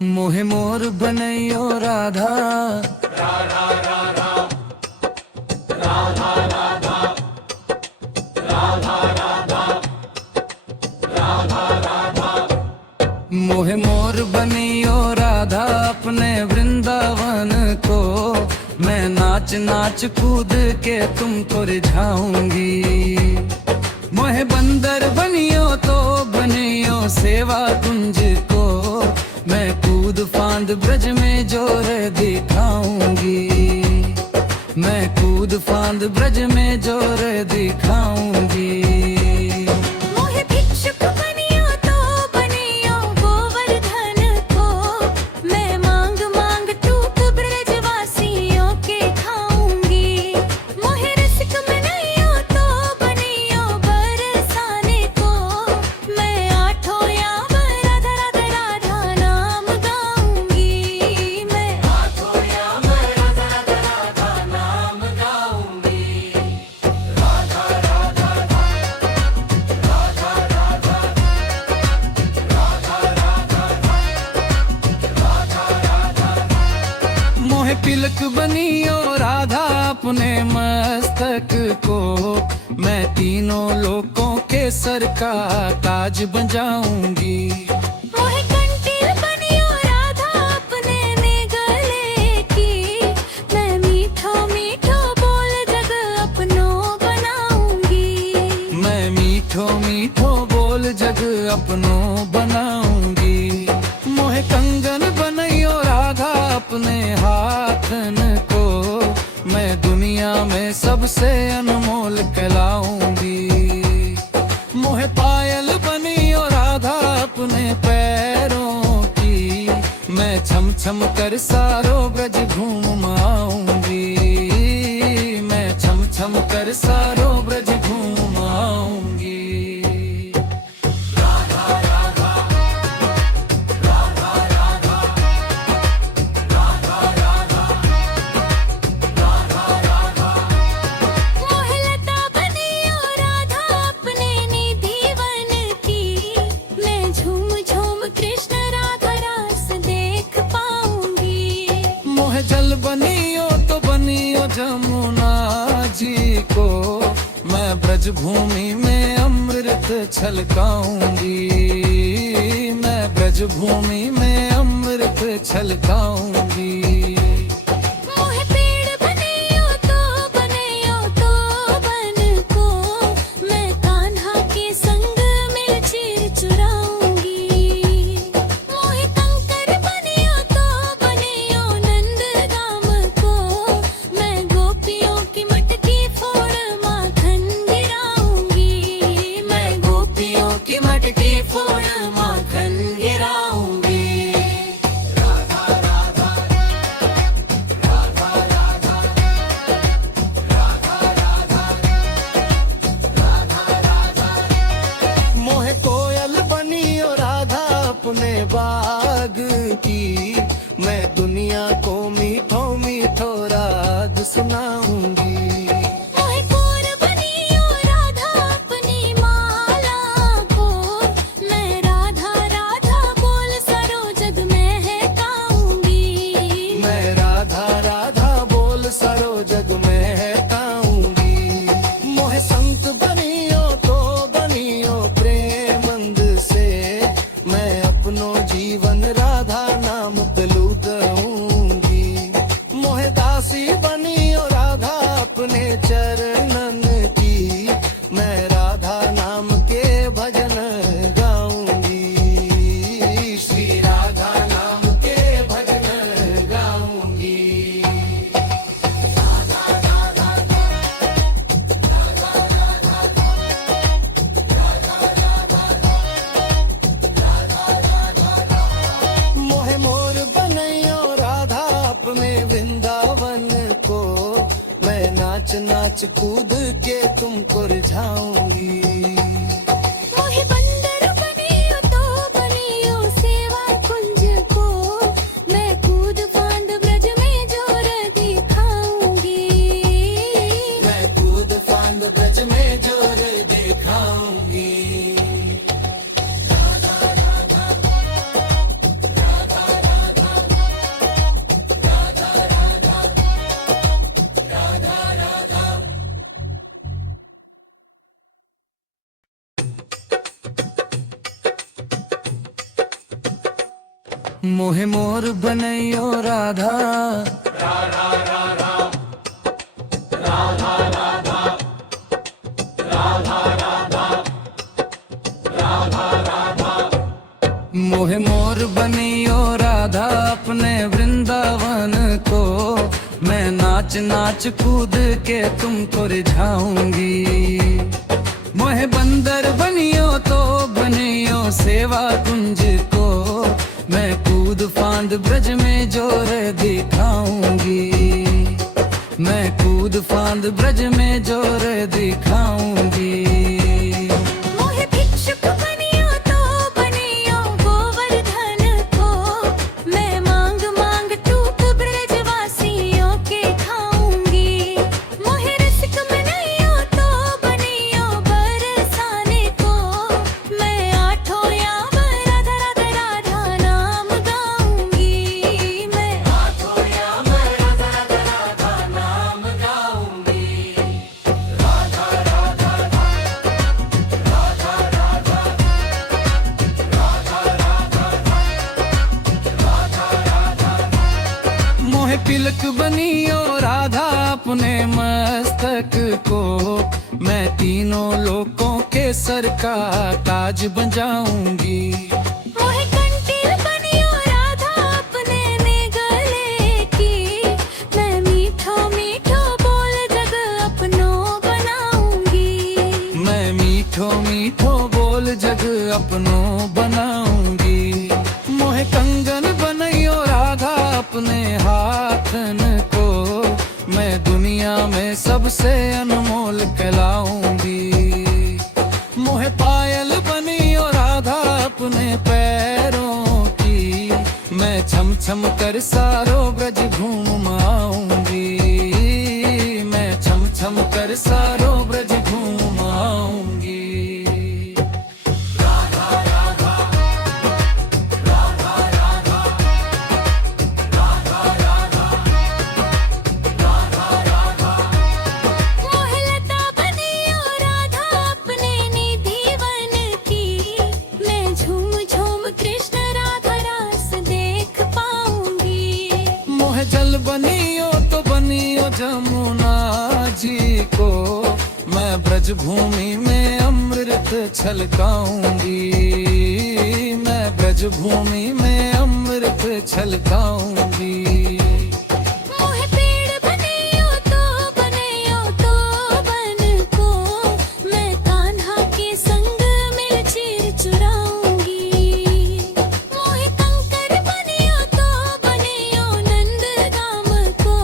मोहे मोर बनैयो राधा राधा राधा राधा राधा राधा राधा राधा राधा। मोहे मोर बनैयो राधा अपने वृंदावन को मैं नाच नाच कूद के तुमको रिझाऊंगी। मोहे बंदर बनियो तो बनियो सेवा कुंज को मैं कूद फांद ब्रज में जोर दिखाऊंगी। मैं कूद फांद ब्रज में जोर दिखाऊंगी। मोहे भिक्षुक बनियो तो बनियो गोवर्धन को मैं मांग मांग टूक ब्रजवासियों के खाऊंगी। मोहे रसिक बनइयो तो बनियो बरसाने को मैं आठों याम राधा राधा राधा नाम गाऊंगी। मैं आठों याम राधा राधा राधा नाम गाऊंगी। राधा राधा राधा राधा राधा राधा राधा। मोहे तिलक बनियो राधा अपने मस्तक को मैं तीनों लोकों के सर का ताज बजाऊंगी। मोहे कंटिल बनियो राधा अपने ने गले की मैं मीठो मीठो बोल जग अपनों बनाऊंगी। मैं मीठो मीठो बोल जग अपनों बनाऊंगी। मोहे कंगन बनइयो राधा अपने हाथन को मैं दुनिया में सबसे अनमोल कहलाऊंगी। मोहे पायल बनियो राधा अपने पैरों की मैं छम छम कर सारो ब्रज घूम आऊंगी। मैं छम छम कर सारो ब्रज घूम आऊंगी। मोहे लता बनियो राधा अपने निधि वन की मैं झूम झूम कृष्ण राधा रास देख पाऊंगी। मोहे जल बनियो तो बनियो जमुना जी को मैं ब्रज भूमि में अमृत छलकाऊंगी। मैं ब्रज भूमि में अमृत छलकाऊंगी। मोहे पेड़ बनियो तो बन को मैं कान्हा के संग मिल चीर चुराऊंगी। मोहे कंकर बनियो तो बनियो नंद गाम को मैं गोपियों की मटकी फोड़ माखन गिराऊंगी। मैं गोपियों की मटकी फोड़ माखन गिराऊंगी। मोहे कोयल बनियो राधा अपने बाग की मैं दुनिया को मीठो मीठो राग सुनाऊंगी। मोहे कोर बनियो राधा अपनी माला को मैं राधा राधा बोल सरो जग में है गाऊंगी। मैं राधा राधा बोल सरो जग में है गाऊंगी। मोहे संत बनियो तो बनियो प्रेमंद से मैं अपनो जीवन राधा नाम तलू दूंगी। मोहे दासी बनियो राधा अपने चरणन की मैं राधा नाम के भजन गाऊंगी। श्री राधा नाम के भजन गाऊंगी। मोहे मोर बनैयो राधा अपने वृंदावन को मैं नाच नाच कूद के तुमको रिझाऊंगी। मोहे बंदर बनियो तो बनियो सेवा कुंज को मैं कूद फांद ब्रज में जोर दिखाऊंगी। मैं कूद फांद ब्रज में जोर दिखाऊंगी। मोहे मोर बनैयो राधा मोहे मोर बनियो राधा अपने वृंदावन को मैं नाच नाच कूद के तुमको रिझाऊंगी मोहे बंदर बनियो तो बनियो सेवा कुंज को मैं कूद फांद ब्रज में जोर दिखाऊंगी मैं कूद फांद ब्रज में जोर दिखाऊंगी मोहे भिक्षुक बनियो तो बनियो गोवर्धन को मैं मांग मांग टूक ब्रजवासियों के खाऊंगी मोहे रसिक बनैयो तो बनियो बरसाने को मैं आठों याम राधा राधा राधा नाम गाऊंगी मैं आठों याम राधा राधा राधा नाम गाऊंगी राधा राधा मोहे तिलक बनियो राधा अपने मस्तक को मैं तीनों लोकों के सर का ताज बजाऊंगी मोहे कंटिल बनियो राधा अपने में गले की मैं मीठो मीठो बोल जग अपनों बनाऊंगी मैं मीठो मीठो बोल जग अपनों बनाऊंगी मोहे कंगन बनैयो राधा अपने हाथन को मैं दुनिया में सबसे अनमोल कहलाऊंगी मोहे पायल बनियो राधा अपने पैरों की मैं छम छम कर सारो ब्रज घूम आऊंगी मैं छम छम कर सारो ब्रज घूम आऊंगी मोहे लता बनियो राधा अपने निधि वन की मैं झूम झूम कृष्ण राधा रास देख पाऊंगी मोहे जल बनियो तो बनियो जमुना जी को मैं ब्रज भूमि में अमृत छलकाऊंगी मैं ब्रज भूमि में अमृत छलकाऊंगी मोहे पेड़ बनियो तो बन को मैं कान्हा के संग मिल चीर चुराऊंगी मोहे कंकर बनियो तो बनियो नंद गाम को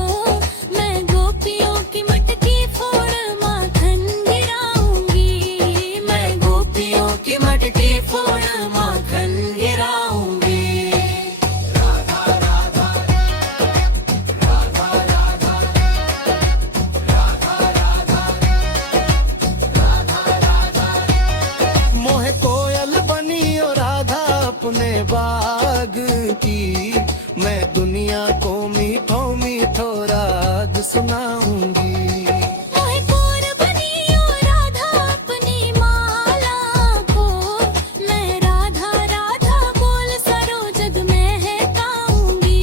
मैं गोपियों की मटकी फोड़ माखन गिराऊंगी मैं गोपियों की मटकी फोड़ माखन गिराऊंगी मोहे कोयल बनियो राधा अपने बाग की मैं दुनिया को मीठो मीठो राग सुनाऊंगी मोहे कोर बनियो राधा अपनी माला को मैं राधा राधा बोल सरो जग में है गाऊंगी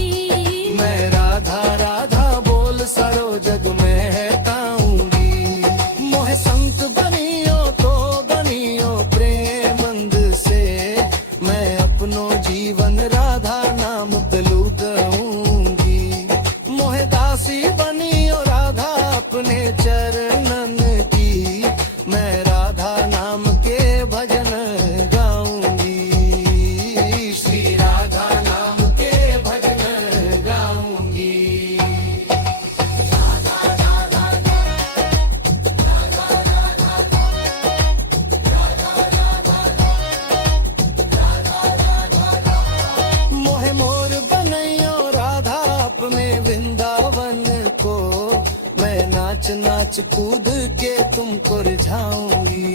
मैं राधा राधा बोल सरो जग में है गाऊंगी मोहे संत बनियो तो बनियो प्रेमंद से मैं अपनो जीवन राधा नाम तलू दूंगी मोहे दासी बनियो राधा अपने चरणन की मैं राधा नाम के भजन गाऊंगी श्री राधा नाम के भजन गाऊंगी मोहे मोर बनैयो राधा अपने वृंदावन को मैं नाच नाच कूद के तुमको रिझाऊंगी